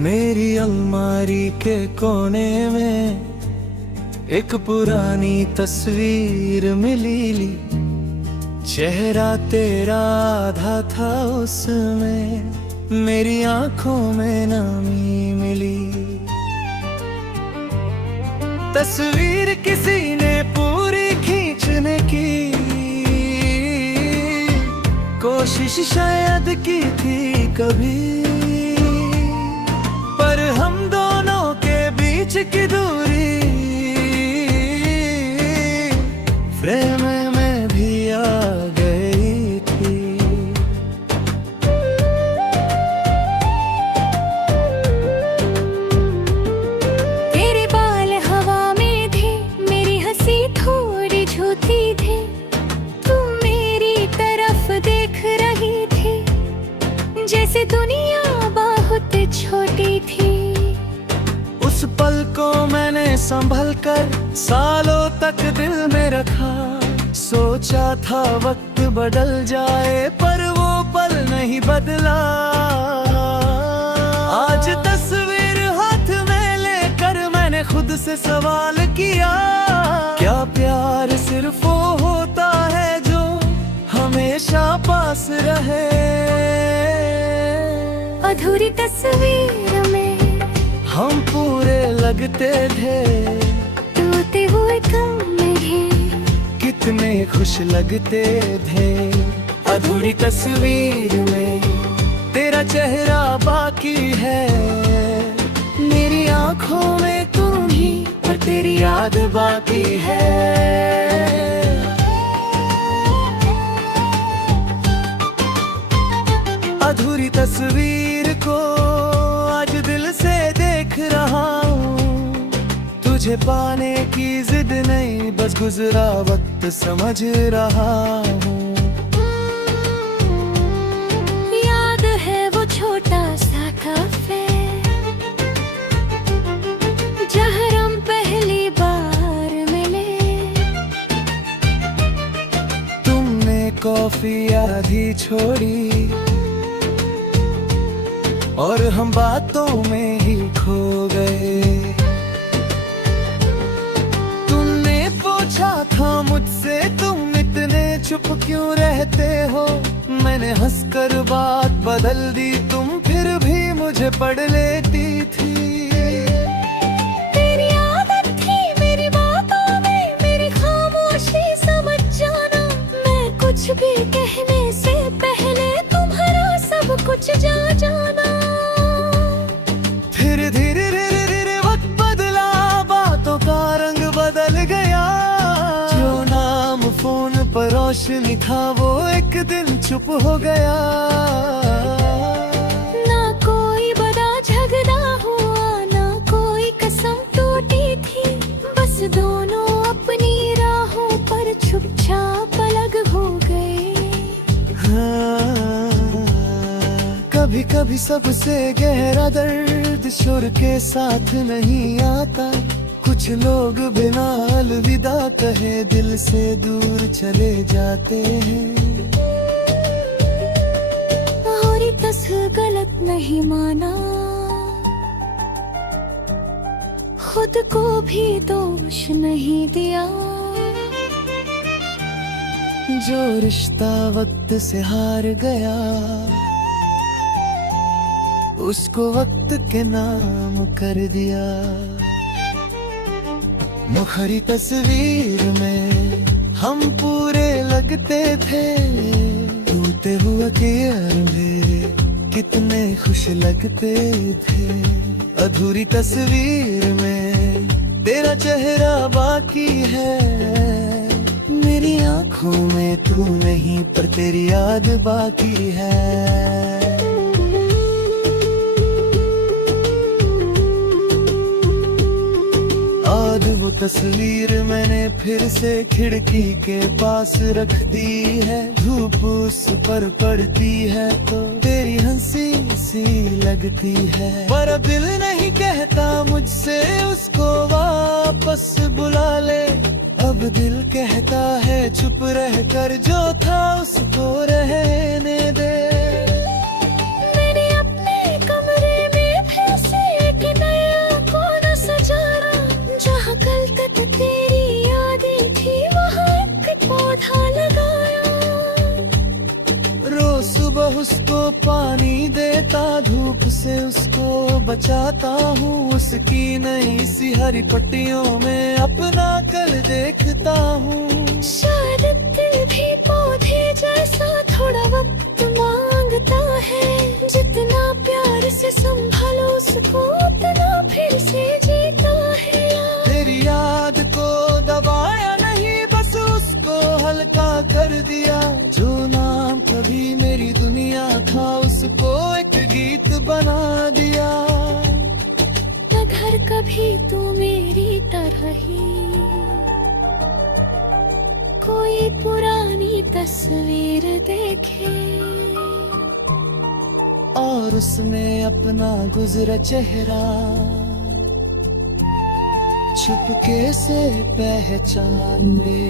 मेरी अलमारी के कोने में एक पुरानी तस्वीर मिली, चेहरा तेरा आधा था उसमें, मेरी आंखों में नमी मिली। तस्वीर किसी ने पूरी खींचने की कोशिश शायद की थी कभी, पर हम दोनों के बीच की दूरी फ्रेम में भी आ गई थी। तेरे बाल हवा में थे, मेरी हंसी थोड़ी झूठी थी, तू मेरी तरफ देख रही थी जैसे दुनिया बहुत छोटी थी। उस पल को मैंने संभल कर सालों तक दिल में रखा, सोचा था वक्त बदल जाए पर वो पल नहीं बदला। आज तस्वीर हाथ में लेकर मैंने खुद से सवाल किया, क्या प्यार सिर्फ वो होता है जो हमेशा पास रहे। अधूरी तस्वीर में हम पूरे लगते थे, टूटे हुए कम में कितने खुश लगते थे। अधूरी तस्वीर में तेरा चेहरा बाकी है, मेरी आंखों में तुम ही और तेरी याद बाकी है। अधूरी तस्वीर को आज दिल से देख रहा हूँ, तुझे पाने की जिद नहीं, बस गुजरा वक्त समझ रहा हूँ। याद है वो छोटा सा कैफे जहाँ हम पहली बार मिले, तुमने कॉफी आधी छोड़ी और हम बातों में ही खो गए। तुमने पूछा था मुझसे तुम इतने चुप क्यों रहते हो, मैंने हंसकर बात बदल दी, तुम फिर भी मुझे पढ़ लेती थी। तेरी आदत थी मेरी बातों में, मेरी खामोशी समझ जाना, मैं कुछ भी कहने से पहले तुम्हारा सब कुछ जाना। फिर धीरे धीरे धीरे वक्त बदला, बातों का रंग बदल गया, जो नाम फोन पर रोशनी था वो एक दिन चुप हो गया। ना कोई बड़ा झगड़ा हुआ, ना कोई कसम टूटी थी, बस दोनों अपनी राहों पर चुपचाप अलग हो गए। हाँ, कभी कभी सबसे गहरा दर्द शुर के साथ नहीं आता, कुछ लोग बिना अलविदा कहे दिल से दूर चले जाते हैं। और तस गलत नहीं माना, खुद को भी दोष नहीं दिया। जो रिश्ता वक्त से हार गया उसको वक्त के नाम कर दिया। मुखरी तस्वीर में हम पूरे लगते थे, टूटे हुए केयर में कितने खुश लगते थे। अधूरी तस्वीर में तेरा चेहरा बाकी है, मेरी आंखों में तू नहीं पर तेरी याद बाकी है। आज वो तस्वीर मैंने फिर से खिड़की के पास रख दी है, धूप उस पर पड़ती है तो तेरी हंसी सी लगती है, पर अब दिल नहीं कहता मुझसे उसको वापस बुला ले। अब दिल कहता है चुप रह कर जो था उसको रहने दे। मैंने अपने कमरे में फिर से उसको पानी देता, धूप से उसको बचाता हूँ। उसकी नई सी हरी पट्टियों में अपना कल देखता हूँ। शायद दिल भी पौधे जैसा थोड़ा वक्त मांगता है। जितना प्यार से संभालो उसको उतना फिर से जीता है। तेरी याद को दबाया नहीं, बस उसको हल्का कर दिया। जो नाम कभी मेरी दुनिया था उसको एक गीत बना दिया। अगर कभी तू मेरी तरह ही कोई पुरानी तस्वीर देखे और उसमें अपना गुजरा चेहरा चुपके से पहचान ले,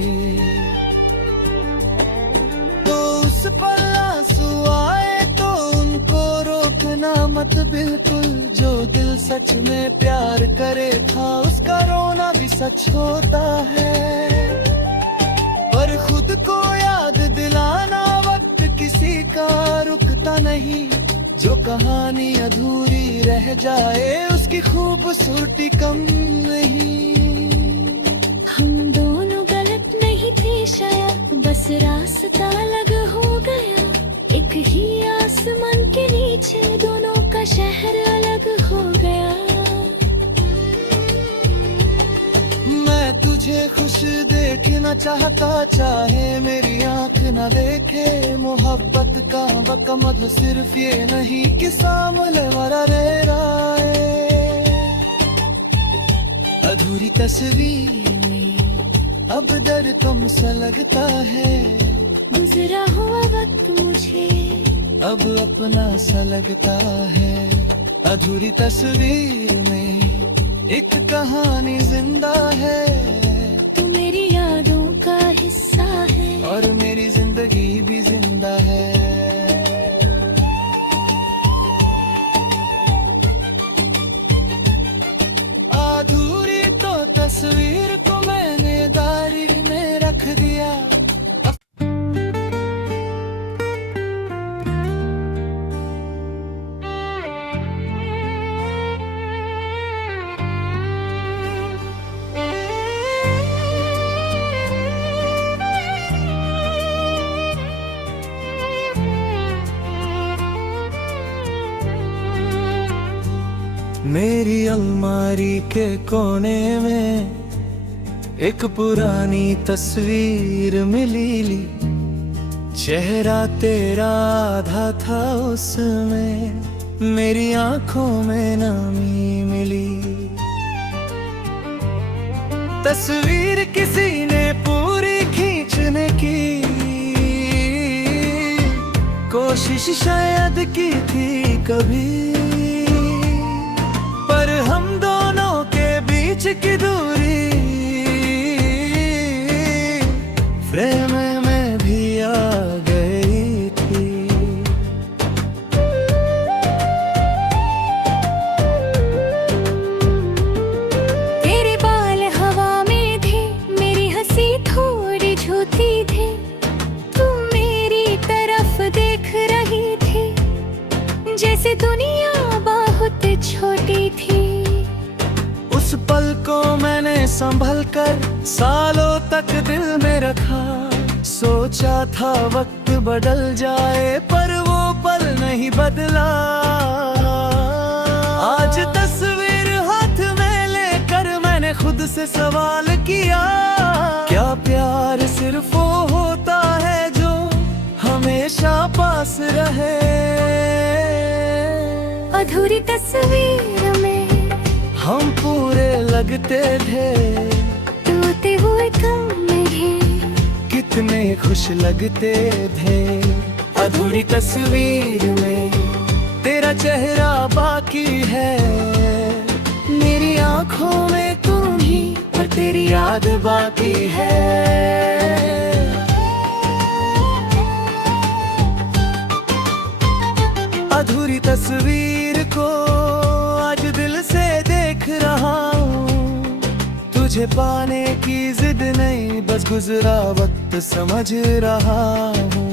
तो उस पल आंसू आए तो उनको रोकना मत बिल्कुल। जो दिल सच में प्यार करे था उसका रोना भी सच होता है। पर खुद को याद दिलाना वक्त किसी का रुकता नहीं। जो कहानी अधूरी रह जाए उसकी खूबसूरती कम नहीं। हम दोनों गलत नहीं थे शायद, बस रास्ता अलग हो गया। एक ही आसमान के नीचे दोनों का शहर अलग हो गया। मैं तुझे खुश देखना चाहता, चाहे मेरी आंख न देखे। मोहब्बत का बकमत सिर्फ ये नहीं कि सामने वाला रह रहा है। अधूरी तस्वीर में अब दर्द कम सा लगता है। गुजरा हुआ वक्त मुझे अब अपना सा लगता है। अधूरी तस्वीर में एक कहानी जिंदा है। तू मेरी यादों का हिस्सा है और मेरी जिंदगी भी जिंदा है। अधूरी तो तस्वीर को मैंने डायरी में रख दिया। मेरी अलमारी के कोने में एक पुरानी तस्वीर मिली। चेहरा तेरा आधा था उसमें, मेरी आंखों में नमी मिली। तस्वीर किसी ने पूरी खींचने की कोशिश शायद की थी कभी, पर हम दोनों के बीच की दूरी फ्रेम में भी आ गई थी। तेरे बाल हवा में थे, मेरी हंसी थोड़ी झूठी थी। तू मेरी तरफ देख रही थी जैसे दुनिया बहुत छोटी थी। उस पल को मैंने संभल कर सालों तक दिल में रखा। सोचा था वक्त बदल जाए पर वो पल नहीं बदला। आज तस्वीर हाथ में लेकर मैंने खुद से सवाल किया, क्या प्यार सिर्फ वो होता है जो हमेशा पास रहे। अधूरी तस्वीर में हम पूरे लगते थे, टूटे हुए कम में कितने खुश लगते थे। अधूरी तस्वीर में तेरा चेहरा बाकी है। मेरी आंखों में तुम ही और तेरी याद बाकी है। अधूरी तस्वीर को आज दिल से देख रहा हूँ। तुझे पाने की जिद नहीं, बस गुजरा वक्त समझ रहा हूँ।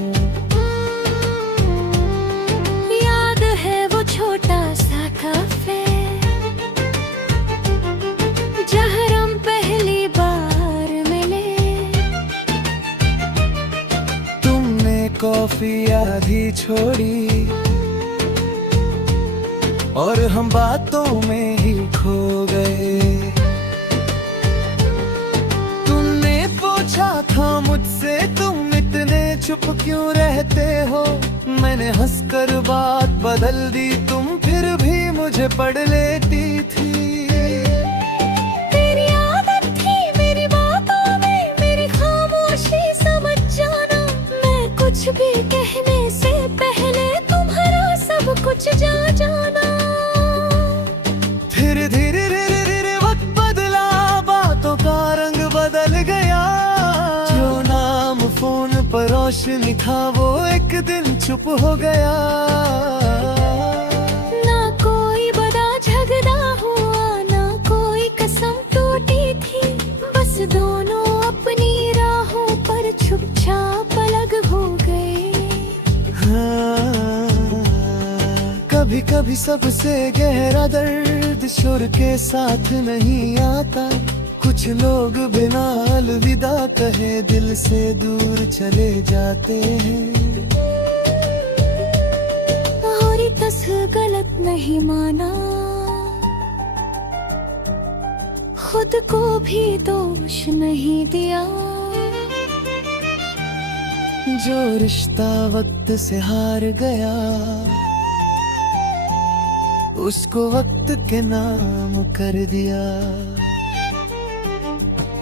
कॉफी आधी छोड़ी और हम बातों में ही खो गए। तुमने पूछा था मुझसे तुम इतने चुप क्यों रहते हो, मैंने हंसकर बात बदल दी, तुम फिर भी मुझे पढ़ लेती थी। तेरी आदत थी मेरी बातों में मेरी खामोशी समझ जाना, मैं कुछ भी कहने से पहले तुम्हारा सब कुछ जाना। फिर धीरे धीरे धीरे वक्त बदला, बातों का रंग बदल गया, जो नाम फोन पर रोशनी था वो एक दिन चुप हो गया। ना कोई बड़ा झगड़ा हुआ ना कोई कसम टूटी थी, बस दोनों अपनी राहों पर चुपचाप अलग हो गए। हाँ, कभी कभी सबसे गहरा दर्द सुर के साथ नहीं आता, कुछ लोग बिना अलविदा कहे दिल से दूर चले जाते हैं। और तस गलत नहीं माना, खुद को भी दोष नहीं दिया। जो रिश्ता वक्त से हार गया उसको वक्त के नाम कर दिया।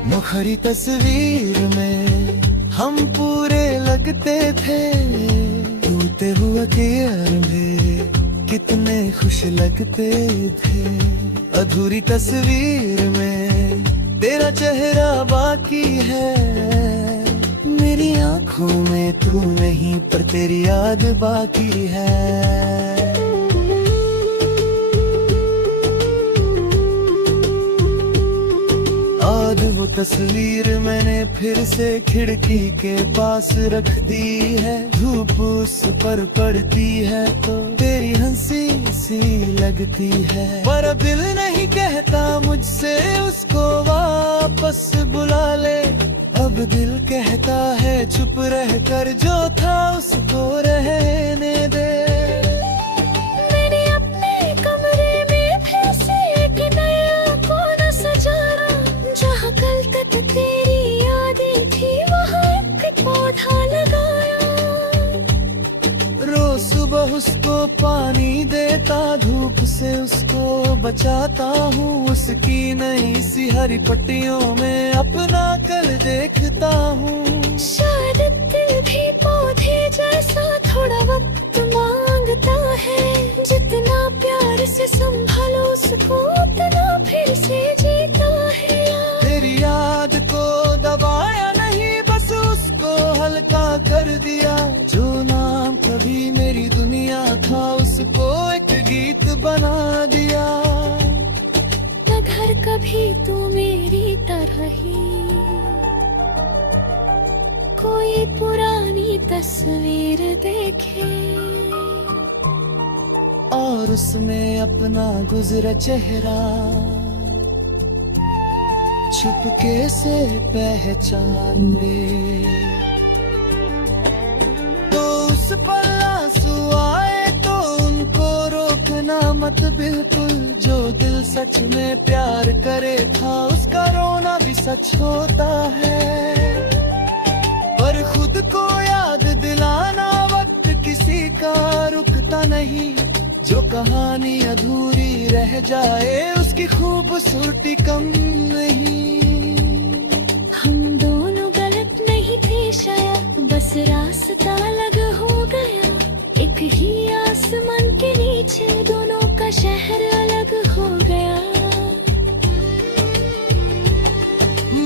मुखरी तस्वीर में हम पूरे लगते थे, टूटे हुए तेर में कितने खुश लगते थे। अधूरी तस्वीर में तेरा चेहरा बाकी है, मेरी आंखों में तू नहीं पर तेरी याद बाकी है। आज वो तस्वीर मैंने फिर से खिड़की के पास रख दी है, धूप उस पर पड़ती है तो तेरी हंसी सी लगती है। पर अब दिल नहीं कहता मुझसे उसको वापस बुला ले, अब दिल कहता है चुप रह कर जो था उसको रहने दे। मैंने अपने कमरे में फिर से एक नया कोना सजाया, जहाँ कल तक तेरी यादें थी वहाँ एक पौधा लगाया। रोज सुबह उसको पानी देता, धूप से उसको बचाता हूँ, उसकी नई सी हरी पट्टियों में अपना कल देखता हूँ। शायद दिल भी पौधे जैसा थोड़ा वक्त मांगता है, जितना प्यार से संभालो उसको उतना फिर से जीता है। तेरी याद को दबाया नहीं बस उसको हल्का कर दिया, जो नाम कभी मेरी दुनिया था उसको एक गीत बना दिया। अगर कभी तू मेरी तरह ही कोई पुरानी तस्वीर देखे और उसमें अपना गुजरा चेहरा चुपके से पहचान ले, तो उस पर आंसू आए तो उनको रोकना मत बिल्कुल, जो दिल सच में प्यार करे था उसका रोना भी सच होता है। पर खुद को याद दिलाना वक्त किसी का रुकता नहीं, जो कहानी अधूरी रह जाए उसकी खूबसूरती कम नहीं। हम दोनों गलत नहीं थे शायद, बस रास्ता अलग हो गया, एक ही आसमान के नीचे दोनों का शहर अलग हो गया।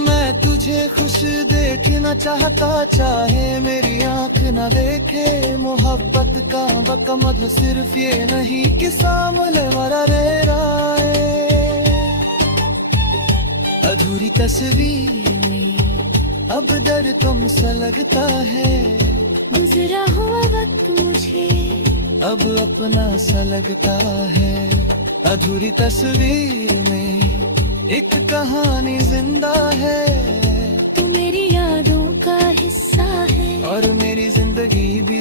मैं तुझे खुश देखना चाहता, चाहे मेरी आंख न देखे, मोहब्बत का बकमत सिर्फ ये नहीं कि सामने वाला रह रहा है। अधूरी तस्वीर में अब दर्द कम सा लगता है, गुजरा हुआ वक्त मुझे अब अपना सा लगता है। अधूरी तस्वीर में एक कहानी जिंदा है, तू मेरी यादों का हिस्सा है और मेरी जिंदगी भी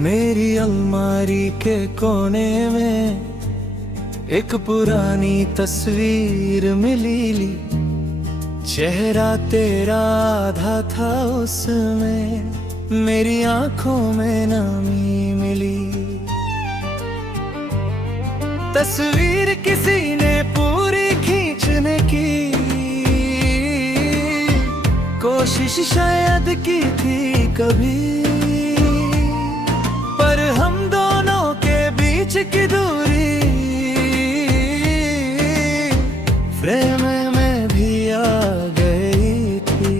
मेरी अलमारी के कोने में एक पुरानी तस्वीर मिली, चेहरा तेरा आधा था उसमें, मेरी आंखों में नमी मिली। तस्वीर किसी ने पूरी खींचने की कोशिश शायद की थी कभी, पर हम दोनों के बीच की दूरी फ्रेम में भी आ गई थी।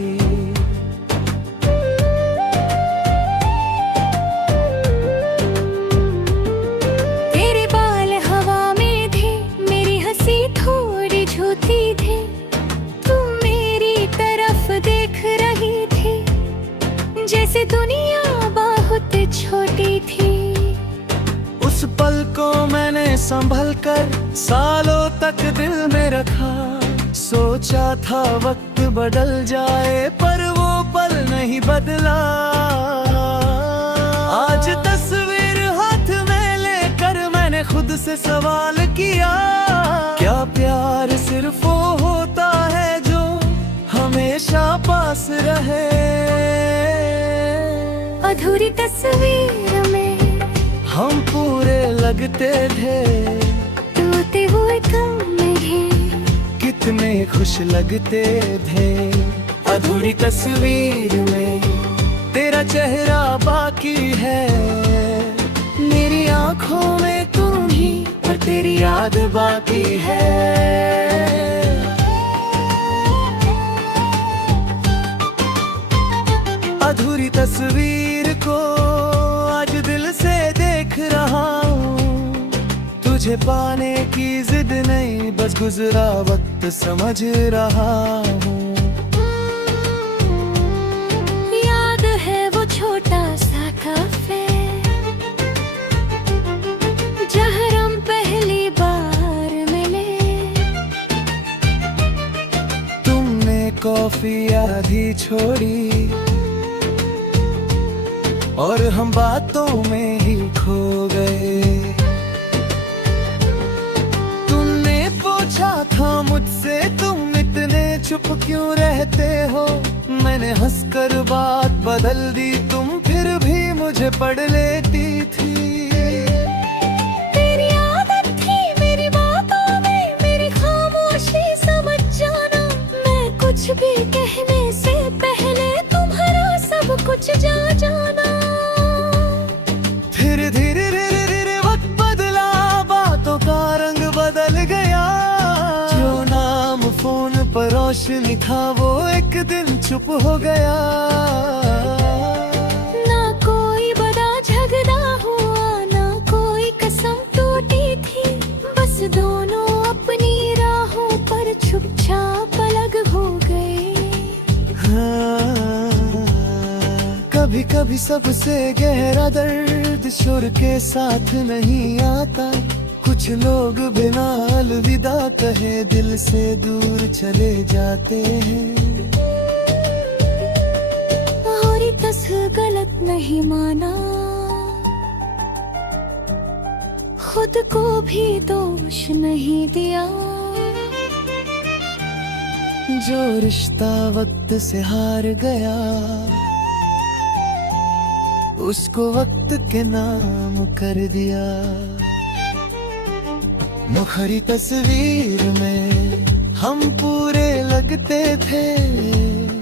तेरे बाल हवा में थे, मेरी हंसी थोड़ी झूठी थी, तुम मेरी तरफ देख रही थी जैसे दुनिया बहुत छोटी थी। उस पल को मैंने संभल कर सालों तक दिल में रखा, सोचा था वक्त बदल जाए पर वो पल नहीं बदला। आज तस्वीर हाथ में लेकर मैंने खुद से सवाल किया, क्या प्यार सिर्फ वो होता है जो हमेशा पास रहे। अधूरी तस्वीर में हम पूरे लगते थे, टूटे हुए कम में कितने खुश लगते थे। अधूरी तस्वीर में तेरा चेहरा बाकी है, मेरी आंखों में तुम ही और तेरी याद बाकी है। अधूरी तस्वीर को आज दिल से देख रहा हूँ, तुझे पाने की जिद नहीं बस गुजरा वक्त समझ रहा हूँ। याद है वो छोटा सा कैफे जहाँ हम पहली बार मिले, तुमने कॉफी आधी छोड़ी और हम बातों में ही खो गए। तुमने पूछा था मुझसे तुम इतने चुप क्यों रहते हो, मैंने हंसकर बात बदल दी, तुम फिर भी मुझे पढ़ लेती थी। तेरी आदत थी मेरी बातों में मेरी खामोशी समझ जाना, मैं कुछ भी कहने से पहले तुम्हारा सब कुछ जाना। फिर धीरे धीरे धीरे वक्त बदला, बातों का रंग बदल गया, जो नाम फोन पर रोशनी था वो एक दिन चुप हो गया। ना कोई बड़ा झगड़ा हुआ, ना कोई कसम टूटी थी, बस दोनों अपनी राहों पर चुपचाप अलग हो गए। कभी कभी सबसे गहरा दर्द सुर के साथ नहीं आता, कुछ लोग बिना अलविदा कहे दिल से दूर चले जाते हैं। और तस गलत नहीं माना, खुद को भी दोष नहीं दिया। जो रिश्ता वक्त से हार गया उसको वक्त के नाम कर दिया। मुखरी तस्वीर में हम पूरे लगते थे,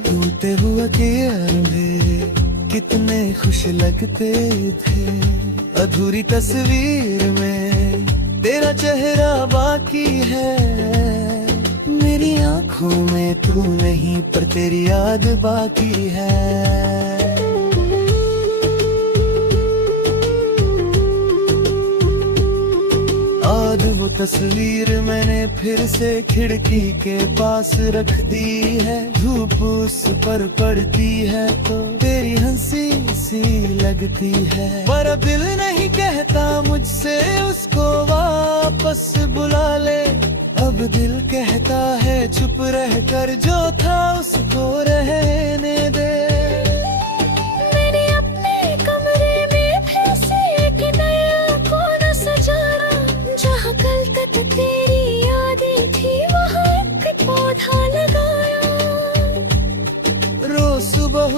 टूटे हुए किए कितने खुश लगते थे। अधूरी तस्वीर में तेरा चेहरा बाकी है, मेरी आंखों में तू नहीं पर तेरी याद बाकी है। आज वो तस्वीर मैंने फिर से खिड़की के पास रख दी है, धूप उस पर पड़ती है तो तेरी हंसी सी लगती है। पर अब दिल नहीं कहता मुझसे उसको वापस बुला ले, अब दिल कहता है चुप रहकर जो था उसको रहने दे। मैंने अपने कमरे में फिर से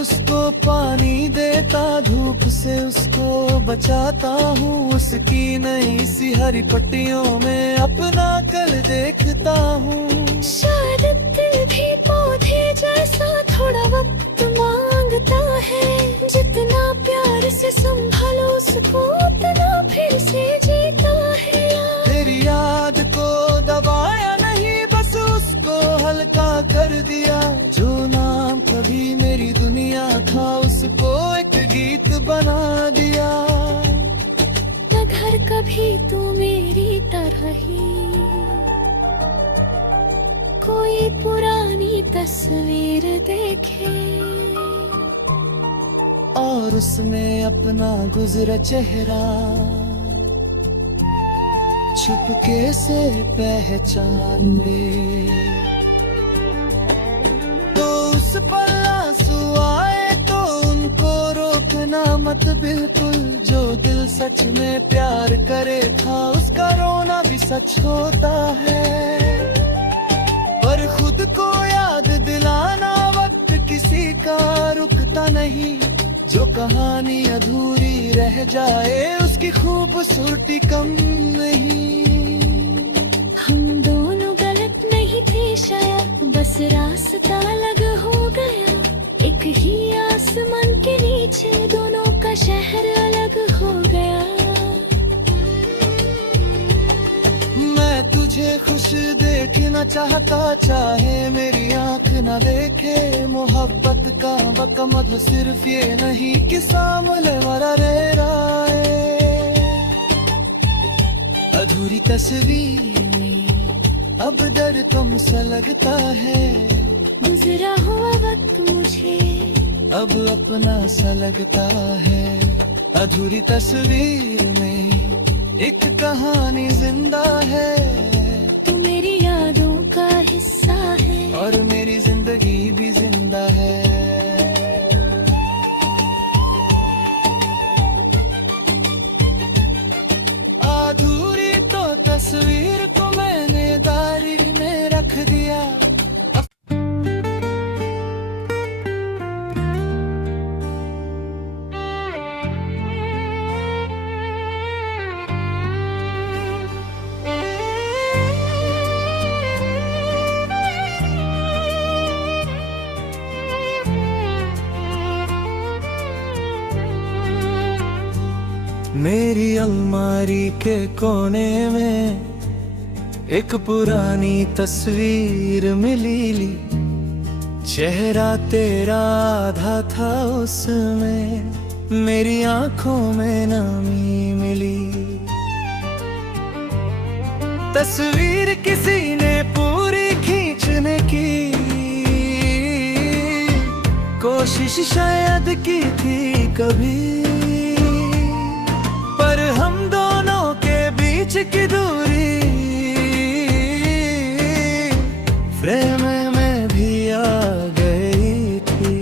उसको पानी देता, धूप से उसको बचाता हूँ। उसकी नई सी हरी पट्टियों में अपना कल देखता हूँ। शायद दिल भी पौधे जैसा थोड़ा वक्त मांगता है। जितना प्यार से संभालो उसको उतना फिर से जीता है। तेरी याद को दबाया नहीं, बस उसको हल्का कर दिया। जो नाम कभी मेरी दुनिया था उसको एक गीत बना दिया। अगर कभी तू मेरी तरह ही कोई पुरानी तस्वीर देखे और उसमें अपना गुजरा चेहरा चुपके से पहचान ले, तो उस पल आंसू आए तो उनको रोकना मत बिल्कुल। जो दिल सच में प्यार करे था उसका रोना भी सच होता है। पर खुद को याद दिलाना वक्त किसी का रुकता नहीं। जो कहानी अधूरी रह जाए उसकी खूबसूरती कम नहीं। हम दोनों गलत नहीं थे शायद, बस रास्ता अलग हो गया। एक ही आसमान के नीचे दोनों का शहर अलग हो गया। मैं तुझे खुश देखना चाहता, चाहे मेरी आंख न देखे। मोहब्बत का मतलब सिर्फ ये नहीं कि सामने वाला रह रहा है। अधूरी तस्वीर में अब दर्द कम सा लगता है। गुजरा हुआ वक्त मुझे अब अपना सा लगता है। अधूरी तस्वीर में एक कहानी जिंदा है। तू मेरी यादों का हिस्सा है और मेरी जिंदगी भी जिंदा है। अधूरी तो तस्वीर को मैंने डायरी में रख दिया। मेरी अलमारी के कोने में एक पुरानी तस्वीर मिली। चेहरा तेरा आधा था उसमें, मेरी आंखों में नमी मिली। तस्वीर किसी ने पूरी खींचने की कोशिश शायद की थी कभी, पर हम दोनों के बीच की दूरी फ्रेम में भी आ गई थी।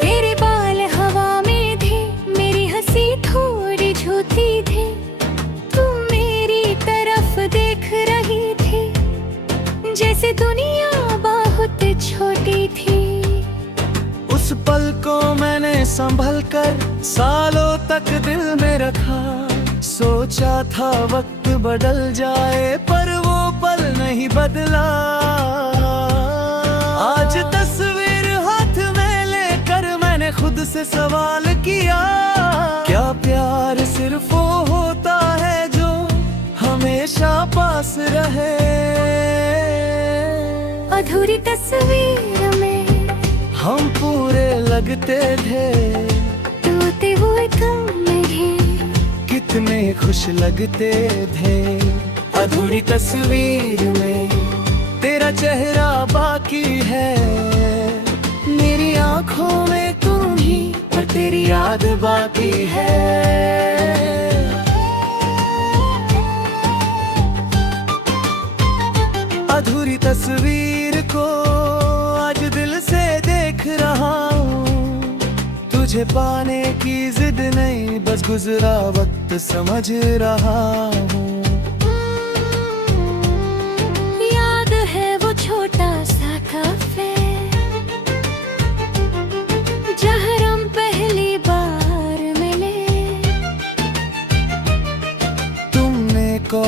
तेरे बाल हवा में थे, मेरी हंसी थोड़ी झूठी थी। तू मेरी तरफ देख रही थी जैसे दुनिया बहुत छोटी थी। उस पल को मैंने संभल कर सालों तक दिल में रखा। सोचा था वक्त बदल जाए पर वो पल नहीं बदला। आज तस्वीर हाथ में लेकर मैंने खुद से सवाल किया, क्या प्यार सिर्फ वो होता है जो हमेशा पास रहे। अधूरी तस्वीर में हम पूरे लगते थे, टूटे हुए गम में कितने खुश लगते थे। अधूरी तस्वीर में तेरा चेहरा बाकी है, मेरी आंखों में तुम ही और तेरी याद बाकी है। अधूरी तस्वीर को आज दिल से देख रहा हूँ। तुझे पाने की जिद नहीं, बस गुजरा वक्त समझ रहा हूँ।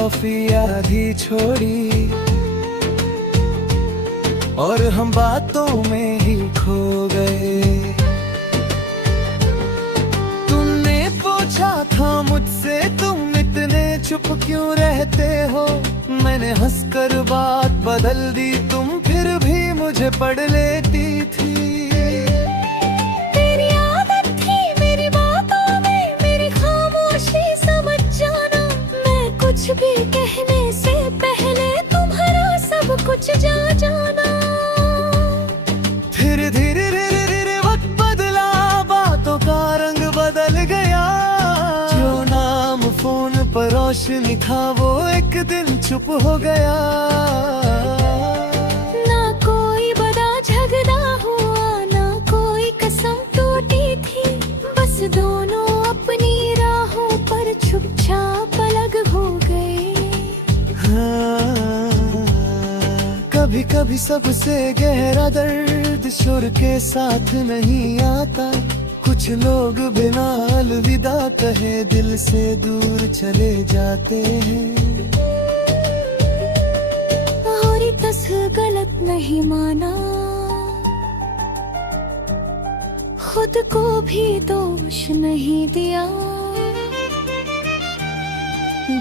कॉफी आधी छोड़ी और हम बातों में ही खो गए। तुमने पूछा था मुझसे तुम इतने चुप क्यों रहते हो, मैंने हंसकर बात बदल दी, तुम फिर भी मुझे पढ़ लेती थी। तेरी आदत थी मेरी बातों में मेरी खामोशी समझ जाना, मैं कुछ भी कहने से पहले तुम्हारा सब कुछ जाना। फिर धीरे धीरे धीरे वक्त बदला, बातों का रंग बदल गया, जो नाम फोन पर रोशनी था वो एक दिन चुप हो गया। ना कोई बड़ा झगड़ा हुआ ना कोई कसम टूटी थी, बस दोनों अपनी राहों पर चुपचाप अलग हो गए। हाँ, कभी कभी सबसे गहरा दर्द सुर के साथ नहीं आता, कुछ लोग बिना अलविदा कहे दिल से दूर चले जाते हैं। और तस गलत नहीं माना, खुद को भी दोष नहीं दिया।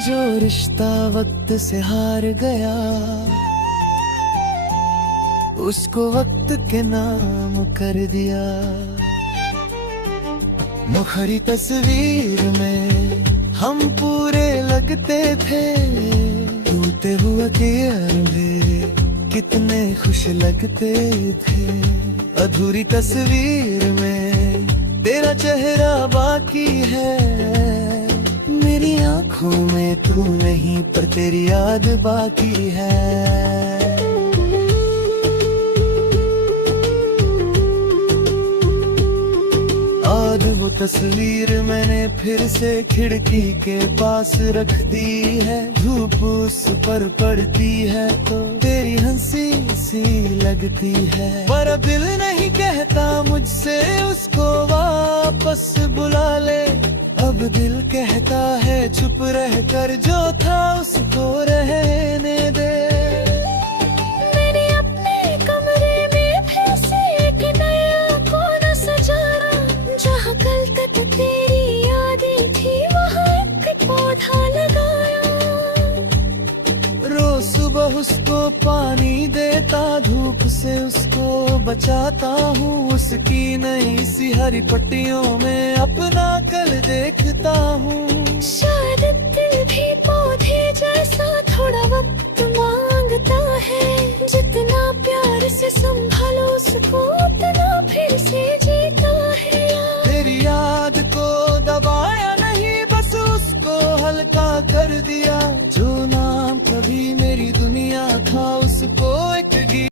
जो रिश्ता वक्त से हार गया उसको वक्त के नाम कर दिया। मुखरी तस्वीर में हम पूरे लगते थे, टूटे हुए कियर में कितने खुश लगते थे। अधूरी तस्वीर में तेरा चेहरा बाकी है, मेरी आंखों में तू नहीं पर तेरी याद बाकी है। आज वो तस्वीर मैंने फिर से खिड़की के पास रख दी है, धूप उस पर पड़ती है तो तेरी हंसी सी लगती है। पर अब दिल नहीं कहता मुझसे उसको वापस बुला ले, अब दिल कहता है चुप रह कर जो था उसको रहने दे। मैंने अपने कमरे में फिर से एक नया कोना सजाना, जहाँ कल तक तेरी यादें थी वहाँ एक पौधा लगाया। रोज सुबह उसको पानी देता, धूप से उसको बचाता हूँ, उसकी नई सी हरी पट्टियों में अपना कल देखता हूँ। शायद दिल भी पौधे जैसा थोड़ा वक्त मांगता है, जितना प्यार से संभालो उसको उतना फिर से जीता है। तेरी याद को दबाया नहीं बस उसको हल्का कर दिया,